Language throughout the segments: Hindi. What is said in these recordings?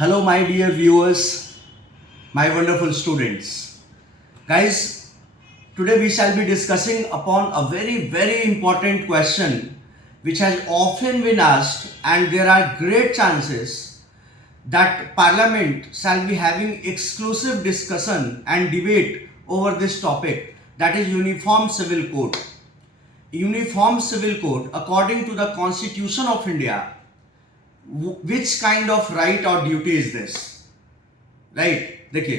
Hello, my dear viewers, my wonderful students. Guys, today we shall be discussing upon a very important question which has often been asked, and there are great chances that Parliament shall be having exclusive discussion and debate over this topic, that is Uniform Civil Code. Uniform Civil Code, according to the Constitution of India, which kind of right or duty is this? Right देखिए,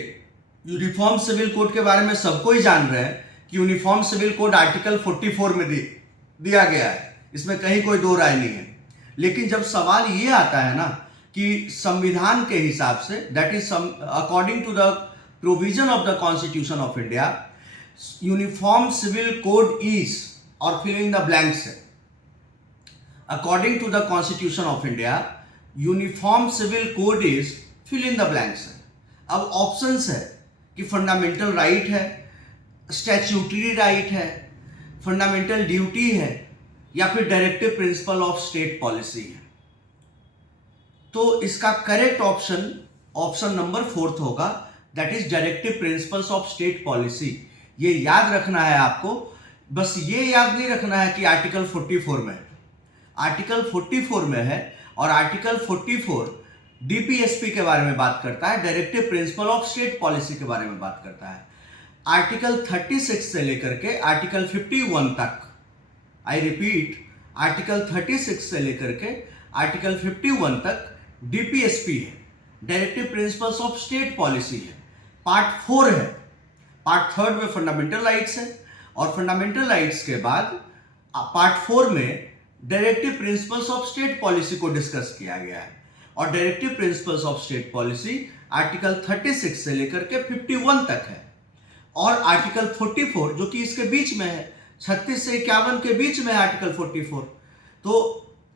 यूनिफॉर्म सिविल कोड के बारे में सबको ही जान रहे हैं कि यूनिफॉर्म सिविल कोड आर्टिकल 44 में दिया गया है, इसमें कहीं कोई दो राय नहीं है। लेकिन जब सवाल ये आता है ना कि संविधान के हिसाब से, that is according to the provision of the constitution of India, uniform civil code is, और फिल इन द ब्लैंक्स है, according to the constitution of India uniform civil code is, fill in the blanks है। अब ऑप्शंस है कि फंडामेंटल राइट है, स्टैट्यूटरी राइट है, फंडामेंटल ड्यूटी है, या फिर directive principle of state policy है। तो इसका करेक्ट ऑप्शन नंबर 4 होगा, that is directive principles of state policy. ये याद रखना है आपको, बस ये याद नहीं रखना है कि आर्टिकल 44 में है। आर्टिकल 44 में है, और आर्टिकल 44 डीपीएसपी के बारे में बात करता है, directive principle of state policy के बारे में बात करता है। आर्टिकल 36 से लेकर के आर्टिकल 51 तक, आई रिपीट, आर्टिकल 36 से लेकर के आर्टिकल 51 तक डीपीएसपी है, directive principles of state policy है। पार्ट 4 है, पार्ट 3 में फंडामेंटल राइट्स है, और फंडामेंटल राइट्स के बाद पार्ट 4 में directive principles of state policy को डिस्कस किया गया है। और directive principles of state policy article 36 से लेकर के 51 तक है, और आर्टिकल 44 जो कि इसके बीच में है, 36 से 51 के बीच में है आर्टिकल 44। तो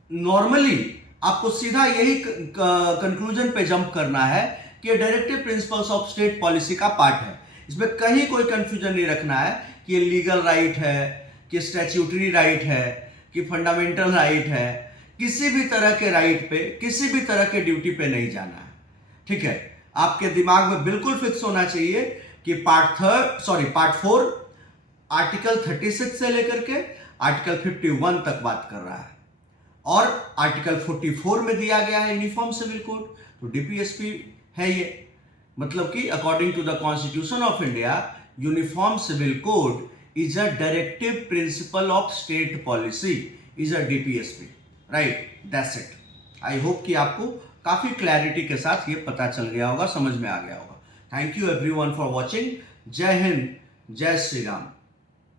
नॉर्मली आपको सीधा यही कंक्लूजन पे जंप करना है कि directive principles of state policy का पार्ट है। इसमें कहीं कोई कंफ्यूजन नहीं रखना है कि ये लीगल राइट है, कि स्टैट्यूटरी राइट है, कि फंडामेंटल राइट है। किसी भी तरह के राइट पे, किसी भी तरह के ड्यूटी पे नहीं जाना है, ठीक है। आपके दिमाग में बिल्कुल फिक्स होना चाहिए कि पार्ट 4 आर्टिकल 36 से लेकर के आर्टिकल 51 तक बात कर रहा है, और आर्टिकल 44 में दिया गया है यूनिफॉर्म सिविल कोड, तो डीपीएसपी है ये। मतलब कि according to the constitution of India uniform civil code is a directive principle of state policy, is a DPSP, right? That's it. I hope कि आपको काफी क्लैरिटी के साथ ये पता चल गया होगा, समझ में आ गया होगा। Thank you everyone for watching. जय हिंद, जय श्री राम।